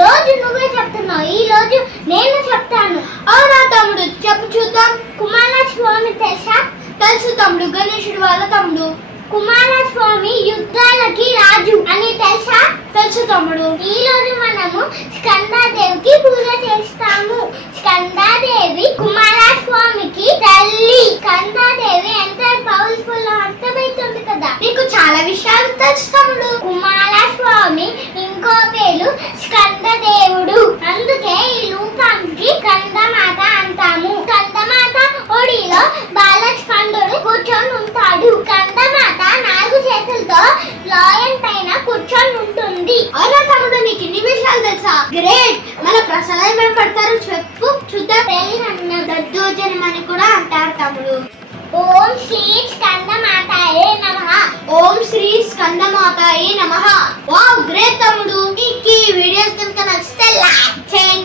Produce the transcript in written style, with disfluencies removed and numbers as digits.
రోజు నువ్వే చెప్తున్నావు, ఈ రోజు నేను చెప్తాను. అవునా తమ్ముడు, చెప్పు చూద్దాం. కుమారస్వామి తెలుసా? తెలుసు తమ్ముడు, గణేశుడు వాళ్ళ తమ్ముడు. కుమారస్వామి యుద్ధాలకి రాజు అని తెలుసా? తెలుసు తమ్ముడు. ఈ రోజు మనము స్కందాదేవికి పూజ చేస్తాము. స్కందాదేవి కుమారస్వామికి తల్లి. స్కందాదేవి ఎంత పవర్ఫుల్ అర్థమవుతుంది కదా. నీకు చాలా విషయాలు తెలుసు తమ్ముడు. కుమారస్వామి ఇంకో పేరు స్కందదేవుడు. అందుకే ఈ రూపానికి స్కందమాత అంటాము. స్కందమాత ఒడిలో బాలస్కందుడు కూర్చొని ఉంటాడు. స్కందమాత 4 చేతులతో లాయన్ పైన కూర్చొని ఉంటుంది. అవునా తమ్ముడు, నీకు ఇన్ని విషయాలు తెలుసా? గ్రేట్. మన ప్రసాదం ఏమేమి పడతారు చెప్పు చూద్దాం. దద్దోజనం అని కూడా అంటారు తమ్ముడు. ఓం శ్రీ స్కందమాతాయే నమః. ఓం శ్రీ స్కందమాతాయే నమః. వావ్, గ్రేట్ తమ్ముడు. ఈ వీడియోస్ కనుక నచ్చితే లైక్ చేయండి.